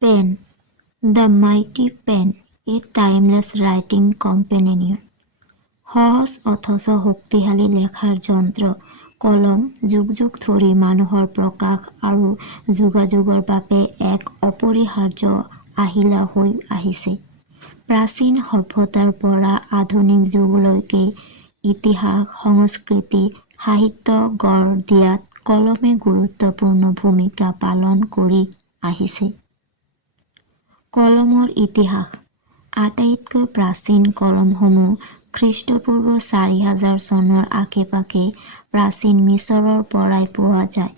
PAN, the mighty pen, a timeless writing companion. সহজ অথচ শক্তিশালী লেখাৰ যন্ত্ৰ কলম যুগ যুগ ধৰি মানুহৰ প্ৰকাশ আৰু যোগাযোগৰ বাবে এক অপৰিহাৰ্য আহিলা হৈ আহিছে। প্ৰাচীন সভ্যতাৰ পৰা আধুনিক যুগলৈকে ইতিহাস, সংস্কৃতি, সাহিত্য গঢ় দিয়াত কলমে গুৰুত্বপূৰ্ণ ভূমিকা পালন কৰি আহিছে। কলমৰ ইতিহাস। আটাইতকৈ প্ৰাচীন কলমসমূহ খ্ৰীষ্টপূৰ্ব ৪০০০ চনৰ আশে-পাশে প্ৰাচীন মিছৰৰ পৰাই পোৱা যায়।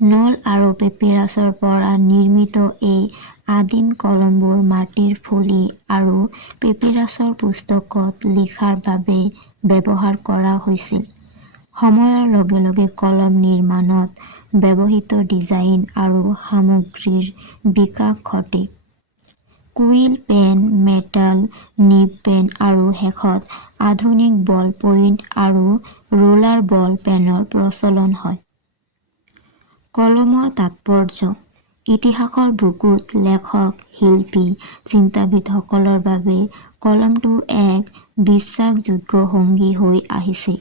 নল আৰু পেপিৰাছৰ পৰা নিৰ্মিত এই আদিম কলমবোৰ মাটিৰ ফলি আৰু পেপিৰাছৰ পুস্তকত লিখাৰ বাবে ব্যৱহাৰ কৰা হৈছিল। সময়ৰ লগে লগে কলম নিৰ্মাণত ব্যৱহৃত ডিজাইন আৰু সামগ্ৰীৰ বিকাশ ঘটে। কুইল পেন, মেটাল নিব পেন আৰু শেষত আধুনিক বল পইণ্ট আৰু ৰোলাৰ বল পেনৰ প্ৰচলন হয়। কলমৰ তাৎপৰ্য। ইতিহাসৰ বুকুত লেখক, শিল্পী, চিন্তাবিদসকলৰ বাবে কলমটো এক বিশ্বাসযোগ্য সঙ্গী হৈ আহিছে।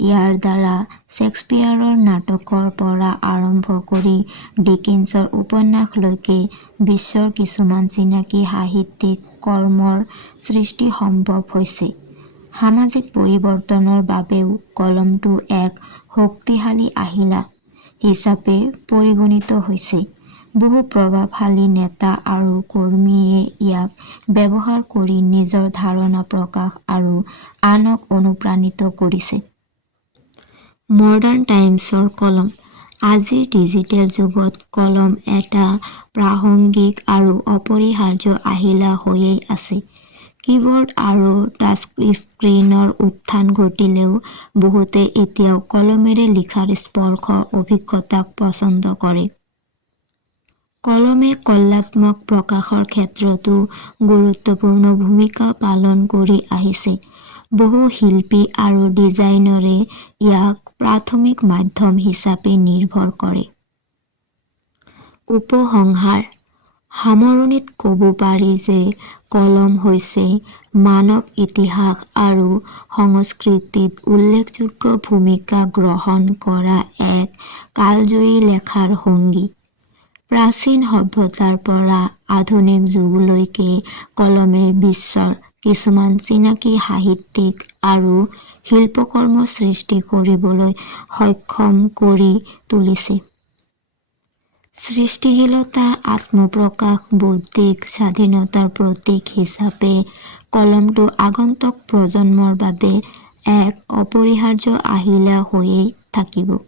ইয়াৰ দ্বাৰা শ্বেক্সপিয়াৰৰ নাটকৰ পৰা আৰম্ভ কৰি ডিকেন্সৰ উপন্যাসলৈকে বিশ্বৰ কিছুমান চিনাকি সাহিত্যিক কলমৰ সৃষ্টি সম্ভৱ হৈছে। সামাজিক পৰিৱৰ্তনৰ বাবেও কলমটো এক শক্তিশালী আহিলা হিচাপে পৰিগণিত হৈছে। বহু প্ৰভাৱশালী নেতা আৰু কৰ্মীয়ে ইয়াক ব্যৱহাৰ কৰি নিজৰ ধাৰণা প্ৰকাশ আৰু আনক অনুপ্ৰাণিত কৰিছে। মডাৰ্ণ টাইমছৰ কলম। আজিৰ ডিজিটেল যুগত কলম এটা প্ৰাসংগিক আৰু অপৰিহাৰ্য আহিলা হৈয়েই আছে। কীবৰ্ড আৰু টাচস্ক্ৰীনৰ উত্থান ঘটিলেও বহুতে এতিয়াও কলমেৰে লিখাৰ স্পৰ্শ অভিজ্ঞতাক পছন্দ কৰে। কলমে কলাত্মক প্ৰকাশৰ ক্ষেত্ৰতো গুৰুত্বপূৰ্ণ ভূমিকা পালন কৰি আহিছে। বহু শিল্পী আৰু ডিজাইনৰে ইয়াক প্ৰাথমিক মাধ্যম হিচাপে নিৰ্ভৰ কৰে। উপসংহাৰ। সামৰণিত ক'ব পাৰি যে কলম হৈছে মানৱ ইতিহাস আৰু সংস্কৃতিত উল্লেখযোগ্য ভূমিকা গ্ৰহণ কৰা এক কালজয়ী লেখাৰ সঙ্গী। প্ৰাচীন সভ্যতাৰ পৰা আধুনিক যুগলৈকে কলমে বিশ্বৰ কিছুমান চিনাকি সাহিত্যিক আৰু শিল্পকৰ্ম সৃষ্টি কৰিবলৈ সক্ষম কৰি তুলিছে। সৃষ্টিশীলতা, আত্মপ্ৰকাশ, বৌদ্ধিক স্বাধীনতাৰ প্ৰতীক হিচাপে কলমটো আগন্তুক প্ৰজন্মৰ বাবে এক অপৰিহাৰ্য আহিলা হৈয়েই থাকিব।